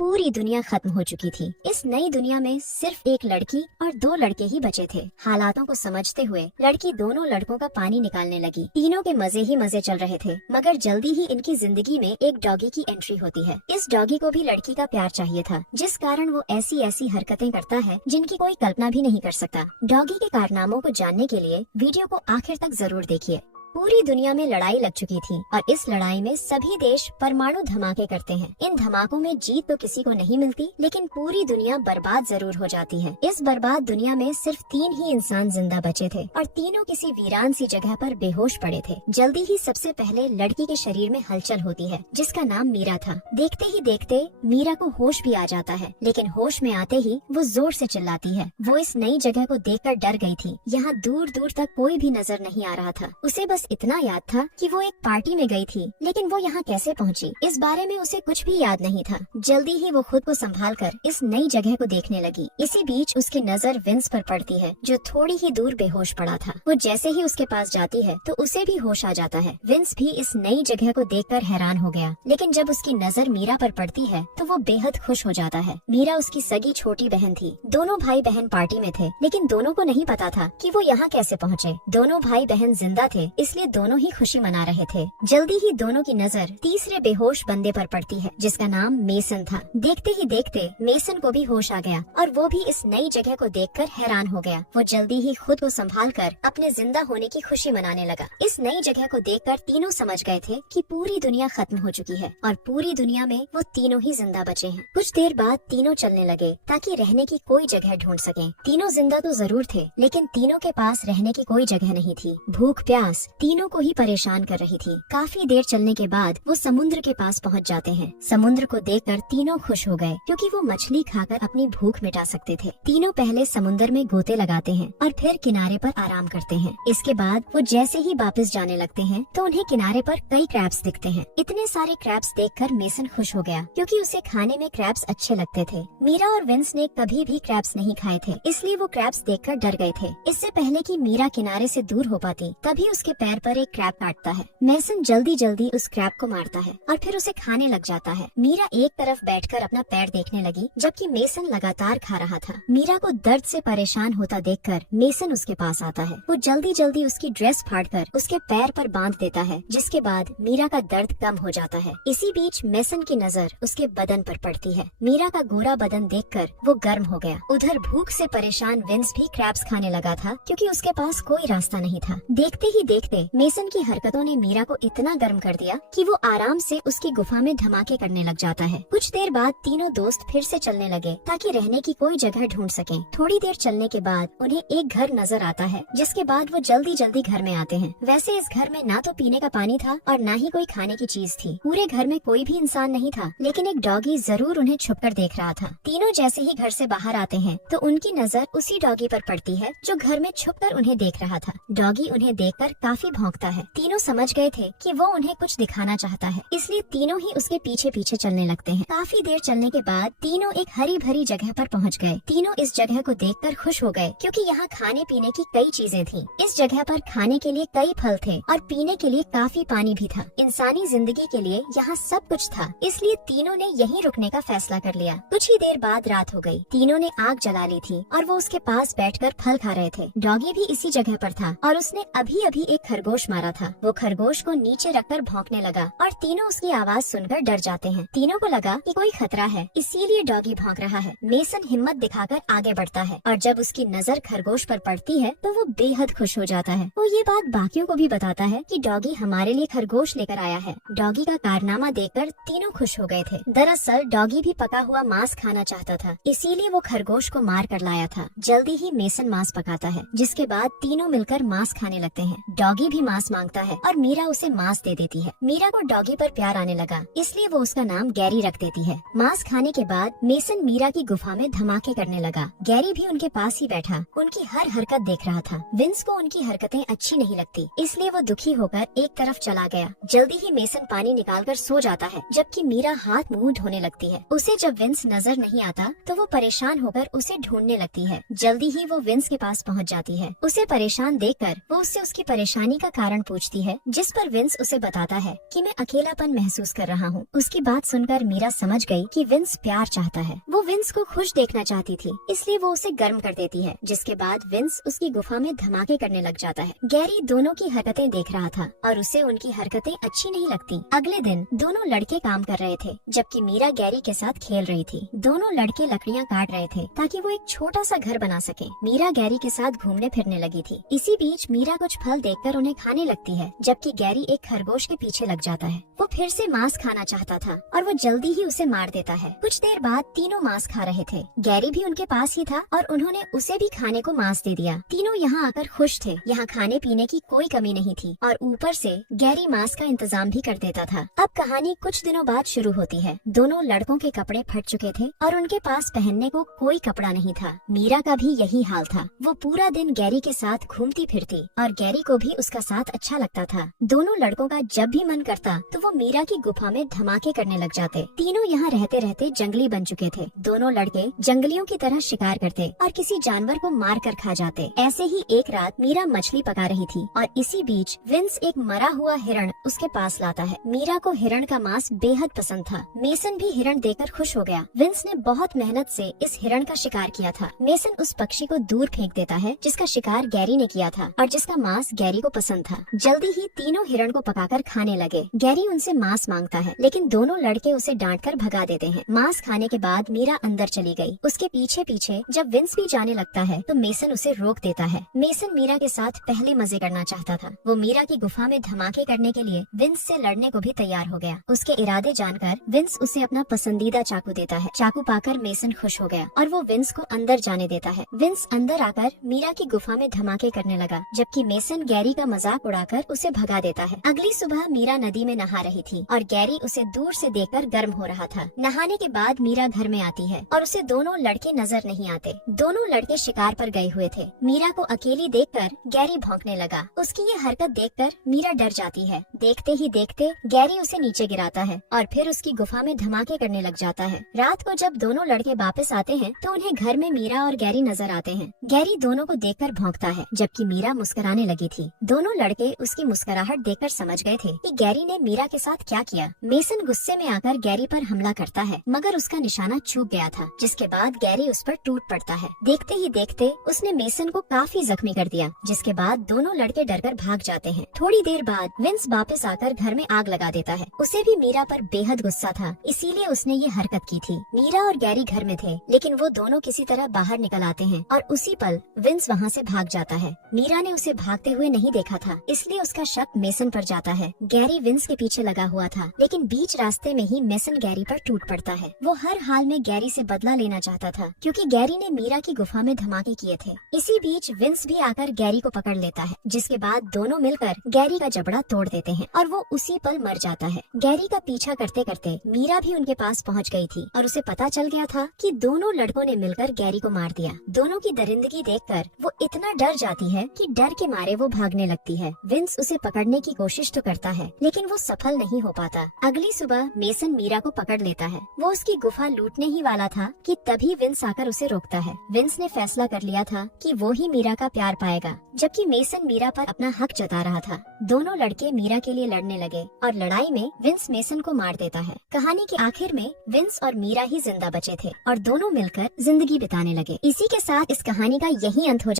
पूरी दुनिया खत्म हो चुकी थी। इस नई दुनिया में सिर्फ एक लड़की और 2 लड़के ही बचे थे। हालातों को समझते हुए लड़की दोनों लड़कों का पानी निकालने लगी। तीनों के मजे ही मजे चल रहे थे, मगर जल्दी ही इनकी जिंदगी में एक डॉगी की एंट्री होती है। इस डॉगी को भी लड़की का प्यार चाहिए था, जिस कारण वो ऐसी ऐसी हरकतें करता है जिनकी कोई कल्पना भी नहीं कर सकता। डॉगी के कारनामों को जानने के लिए वीडियो को आखिर तक जरूर देखिए। पूरी दुनिया में लड़ाई लग चुकी थी और इस लड़ाई में सभी देश परमाणु धमाके करते हैं। इन धमाकों में जीत तो किसी को नहीं मिलती, लेकिन पूरी दुनिया बर्बाद जरूर हो जाती है। इस बर्बाद दुनिया में सिर्फ 3 ही इंसान जिंदा बचे थे और तीनों किसी वीरान सी जगह पर बेहोश पड़े थे। जल्दी ही सबसे पहले लड़की के शरीर में हलचल होती है, जिसका नाम मीरा था। देखते ही देखते मीरा को होश भी आ जाता है, लेकिन होश में आते ही वो जोर से चिल्लाती है। वो इस नई जगह को देखकर डर गई थी। यहाँ दूर दूर तक कोई भी नजर नहीं आ रहा था। उसे बस इतना याद था कि वो एक पार्टी में गई थी, लेकिन वो यहाँ कैसे पहुँची, इस बारे में उसे कुछ भी याद नहीं था। जल्दी ही वो खुद को संभाल कर इस नई जगह को देखने लगी। इसी बीच उसकी नजर विंस पर पड़ती है, जो थोड़ी ही दूर बेहोश पड़ा था। वो जैसे ही उसके पास जाती है तो उसे भी होश आ जाता है। विंस भी इस नई जगह को देखकर हैरान हो गया, लेकिन जब उसकी नजर मीरा पर पड़ती है तो वो बेहद खुश हो जाता है। मीरा उसकी सगी छोटी बहन थी। दोनों भाई बहन पार्टी में थे, लेकिन दोनों को नहीं पता था कि वो यहाँ कैसे पहुँचे। दोनों भाई बहन जिंदा थे, इसलिए दोनों ही खुशी मना रहे थे। जल्दी ही दोनों की नजर तीसरे बेहोश बंदे पर पड़ती है, जिसका नाम मेसन था। देखते ही देखते मेसन को भी होश आ गया और वो भी इस नई जगह को देखकर हैरान हो गया। वो जल्दी ही खुद को संभाल कर अपने जिंदा होने की खुशी मनाने लगा। इस नई जगह को देखकर तीनों समझ गए थे कि पूरी दुनिया खत्म हो चुकी है और पूरी दुनिया में वो तीनों ही जिंदा बचे हैं। कुछ देर बाद तीनों चलने लगे ताकि रहने की कोई जगह ढूंढ सकें। तीनों जिंदा तो जरूर थे, लेकिन तीनों के पास रहने की कोई जगह नहीं थी। भूख प्यास तीनों को ही परेशान कर रही थी। काफी देर चलने के बाद वो समुद्र के पास पहुंच जाते हैं। समुद्र को देखकर तीनों खुश हो गए, क्योंकि वो मछली खाकर अपनी भूख मिटा सकते थे। तीनों पहले समुद्र में गोते लगाते हैं और फिर किनारे पर आराम करते हैं। इसके बाद वो जैसे ही वापस जाने लगते हैं तो उन्हें किनारे पर कई क्रैब्स दिखते हैं। इतने सारे क्रैब्स देखकर मेसन खुश हो गया, क्योंकि उसे खाने में क्रैब्स अच्छे लगते थे। मीरा और विंस ने कभी भी क्रैब्स नहीं खाए थे, इसलिए वो क्रैब्स देखकर डर गए थे। इससे पहले कि मीरा किनारे से दूर हो पाती, तभी उसके पैर पर एक क्रैब काटता है। मेसन जल्दी जल्दी उस क्रैब को मारता है और फिर उसे खाने लग जाता है। मीरा एक तरफ बैठकर अपना पैर देखने लगी, जबकि मेसन लगातार खा रहा था। मीरा को दर्द से परेशान होता देखकर मेसन उसके पास आता है। वो जल्दी जल्दी उसकी ड्रेस फाड़कर उसके पैर पर बांध देता है, जिसके बाद मीरा का दर्द कम हो जाता है। इसी बीच मेसन की नजर उसके बदन पर पड़ती है। मीरा का गोरा बदन देखकर वो गर्म हो गया। उधर भूख से परेशान विंस भी क्रैब्स खाने लगा था, क्योंकि उसके पास कोई रास्ता नहीं था। देखते ही देखते मेसन की हरकतों ने मीरा को इतना गर्म कर दिया कि वो आराम से उसकी गुफा में धमाके करने लग जाता है। कुछ देर बाद तीनों दोस्त फिर से चलने लगे ताकि रहने की कोई जगह ढूंढ सकें। थोड़ी देर चलने के बाद उन्हें एक घर नजर आता है, जिसके बाद वो जल्दी जल्दी घर में आते हैं। वैसे इस घर में ना तो पीने का पानी था और ना ही कोई खाने की चीज थी। पूरे घर में कोई भी इंसान नहीं था, लेकिन एक डॉगी जरूर उन्हें छुपकर देख रहा था। तीनों जैसे ही घर से बाहर आते हैं तो उनकी नजर उसी डॉगी पर पड़ती है, जो घर में छुपकर उन्हें देख रहा था। डॉगी उन्हें देखकर काफी भौंकता है। तीनों समझ गए थे कि वो उन्हें कुछ दिखाना चाहता है, इसलिए तीनों ही उसके पीछे पीछे चलने लगते हैं। काफी देर चलने के बाद तीनों एक हरी भरी जगह पर पहुंच गए। तीनों इस जगह को देखकर खुश हो गए, क्योंकि यहाँ खाने पीने की कई चीजें थी। इस जगह पर खाने के लिए कई फल थे और पीने के लिए काफी पानी भी था। इंसानी जिंदगी के लिए यहाँ सब कुछ था, इसलिए तीनों ने यहीं रुकने का फैसला कर लिया। कुछ ही देर बाद रात हो गई। तीनों ने आग जला ली थी और वो उसके पास बैठकर फल खा रहे थे। डॉगी भी इसी जगह पर था और उसने अभी अभी एक खरगोश मारा था। वो खरगोश को नीचे रखकर भौंकने लगा और तीनों उसकी आवाज सुनकर डर जाते हैं। तीनों को लगा कि कोई खतरा है, इसीलिए डॉगी भौंक रहा है। मेसन हिम्मत दिखाकर आगे बढ़ता है और जब उसकी नजर खरगोश पर पड़ती है तो वो बेहद खुश हो जाता है। वो ये बात बाकियों को भी बताता है कि डॉगी हमारे लिए खरगोश लेकर आया है। डॉगी का कारनामा देखकर तीनों खुश हो गए थे। दरअसल डॉगी भी पका हुआ मांस खाना चाहता था, इसीलिए वो खरगोश को मार कर लाया था। जल्दी ही मेसन मांस पकाता है, जिसके बाद तीनों मिलकर मांस खाने लगते हैं। डॉगी भी मांस मांगता है और मीरा उसे मांस दे देती है। मीरा को डॉगी पर प्यार आने लगा, इसलिए वो उसका नाम गैरी रख देती है। मांस खाने के बाद मेसन मीरा की गुफा में धमाके करने लगा। गैरी भी उनके पास ही बैठा उनकी हर हरकत देख रहा था। विंस को उनकी हरकतें अच्छी नहीं लगती, इसलिए वो दुखी होकर एक तरफ चला गया। जल्दी ही मेसन पानी निकालकर सो जाता है, जबकि मीरा हाथ मुंह धोने लगती है। उसे जब विंस नजर नहीं आता तो वो परेशान होकर उसे ढूंढने लगती है। जल्दी ही वो विंस के पास पहुंच जाती है। उसे परेशान देखकर वो उससे उसकी परेशानी कहानी का कारण पूछती है, जिस पर विंस उसे बताता है कि मैं अकेलापन महसूस कर रहा हूँ। उसकी बात सुनकर मीरा समझ गई कि विंस प्यार चाहता है। वो विंस को खुश देखना चाहती थी, इसलिए वो उसे गर्म कर देती है। जिसके बाद विंस उसकी गुफा में धमाके करने लग जाता है। गैरी दोनों की हरकतें देख रहा था और उसे उनकी हरकतें अच्छी नहीं लगती। अगले दिन दोनों लड़के काम कर रहे थे, जबकि मीरा गैरी के साथ खेल रही थी। दोनों लड़के लकड़ियाँ काट रहे थे ताकि वो एक छोटा सा घर बना सके। मीरा गैरी के साथ घूमने फिरने लगी थी। इसी बीच मीरा कुछ फल देखकर उन्हें खाने लगती है, जबकि गैरी एक खरगोश के पीछे लग जाता है। वो फिर से मांस खाना चाहता था और वो जल्दी ही उसे मार देता है। कुछ देर बाद तीनों मांस खा रहे थे। गैरी भी उनके पास ही था और उन्होंने उसे भी खाने को मांस दे दिया। तीनों यहाँ आकर खुश थे। यहाँ खाने पीने की कोई कमी नहीं थी और ऊपर से गैरी मांस का इंतजाम भी कर देता था। अब कहानी कुछ दिनों बाद शुरू होती है। दोनों लड़कों के कपड़े फट चुके थे और उनके पास पहनने को कोई कपड़ा नहीं था। मीरा का भी यही हाल था। वो पूरा दिन गैरी के साथ घूमती फिरती और गैरी को भी उसका साथ अच्छा लगता था। दोनों लड़कों का जब भी मन करता तो वो मीरा की गुफा में धमाके करने लग जाते। तीनों यहाँ रहते रहते जंगली बन चुके थे। दोनों लड़के जंगलियों की तरह शिकार करते और किसी जानवर को मार कर खा जाते। ऐसे ही एक रात मीरा मछली पका रही थी और इसी बीच विंस एक मरा हुआ हिरण उसके पास लाता है। मीरा को हिरण का मांस बेहद पसंद था। मेसन भी हिरण देखकर खुश हो गया। विंस ने बहुत मेहनत से इस हिरण का शिकार किया था। मेसन उस पक्षी को दूर फेंक देता है जिसका शिकार गैरी ने किया था और जिसका मांस गैरी को पसंद था। जल्दी ही तीनों हिरण को पकाकर खाने लगे। गैरी उनसे मांस मांगता है, लेकिन दोनों लड़के उसे डांटकर भगा देते हैं। मांस खाने के बाद मीरा अंदर चली गई। उसके पीछे पीछे जब विंस भी जाने लगता है तो मेसन उसे रोक देता है। मेसन मीरा के साथ पहले मजे करना चाहता था। वो मीरा की गुफा में धमाके करने के लिए विंस से लड़ने को भी तैयार हो गया। उसके इरादे जानकर विंस उसे अपना पसंदीदा चाकू देता है। चाकू पाकर मेसन खुश हो गया और वो विंस को अंदर जाने देता है। विंस अंदर आकर मीरा की गुफा में धमाके करने लगा, जबकि मेसन गैरी का मजाक उड़ाकर उसे भगा देता है। अगली सुबह मीरा नदी में नहा रही थी और गैरी उसे दूर से देखकर गर्म हो रहा था। नहाने के बाद मीरा घर में आती है और उसे दोनों लड़के नजर नहीं आते। दोनों लड़के शिकार पर गए हुए थे। मीरा को अकेली देखकर गैरी भौंकने लगा। उसकी ये हरकत देखकर मीरा डर जाती है। देखते ही देखते गैरी उसे नीचे गिराता है और फिर उसकी गुफा में धमाके करने लग जाता है। रात को जब दोनों लड़के वापस आते हैं तो उन्हें घर में मीरा और गैरी नजर आते हैं। गैरी दोनों को देखकर भौंकता है, जबकि मीरा मुस्कुराने लगी थी। दोनों लड़के उसकी मुस्कुराहट देखकर समझ गए थे कि गैरी ने मीरा के साथ क्या किया। मेसन गुस्से में आकर गैरी पर हमला करता है, मगर उसका निशाना चूक गया था, जिसके बाद गैरी उस पर टूट पड़ता है। देखते ही देखते उसने मेसन को काफी जख्मी कर दिया, जिसके बाद दोनों लड़के डरकर भाग जाते हैं। थोड़ी देर बाद विंस वापस आकर घर में आग लगा देता है। उसे भी मीरा पर बेहद गुस्सा था, इसीलिए उसने ये हरकत की थी। मीरा और गैरी घर में थे, लेकिन वो दोनों किसी तरह बाहर निकल आते हैं और उसी पल विंस वहाँ से भाग जाता है। मीरा ने उसे भागते हुए नहीं देखा था, इसलिए उसका शक मेसन पर जाता है। गैरी विंस के पीछे लगा हुआ था, लेकिन बीच रास्ते में ही मेसन गैरी पर टूट पड़ता है। वो हर हाल में गैरी से बदला लेना चाहता था, क्योंकि गैरी ने मीरा की गुफा में धमाके किए थे। इसी बीच विंस भी आकर गैरी को पकड़ लेता है, जिसके बाद दोनों मिलकर गैरी का जबड़ा तोड़ देते हैं और वो उसी पल मर जाता है। गैरी का पीछा करते करते मीरा भी उनके पास पहुंच गई थी और उसे पता चल गया था कि दोनों लड़कों ने मिलकर गैरी को मार दिया। दोनों की दरिंदगी देखकर वो इतना डर जाती है कि डर के मारे वो भागने लगती है। विंस उसे पकड़ने की कोशिश तो करता है, लेकिन वो सफल नहीं हो पाता। अगली सुबह मेसन मीरा को पकड़ लेता है। वो उसकी गुफा लूटने ही वाला था कि तभी विंस आकर उसे रोकता है। विंस ने फैसला कर लिया था कि वो ही मीरा का प्यार पाएगा, जबकि मेसन मीरा पर अपना हक जता रहा था। दोनों लड़के मीरा के लिए लड़ने लगे और लड़ाई में विंस मेसन को मार देता है। कहानी के आखिर में विंस और मीरा ही जिंदा बचे थे और दोनों मिलकर जिंदगी बिताने लगे। इसी के साथ इस कहानी का यही अंत हो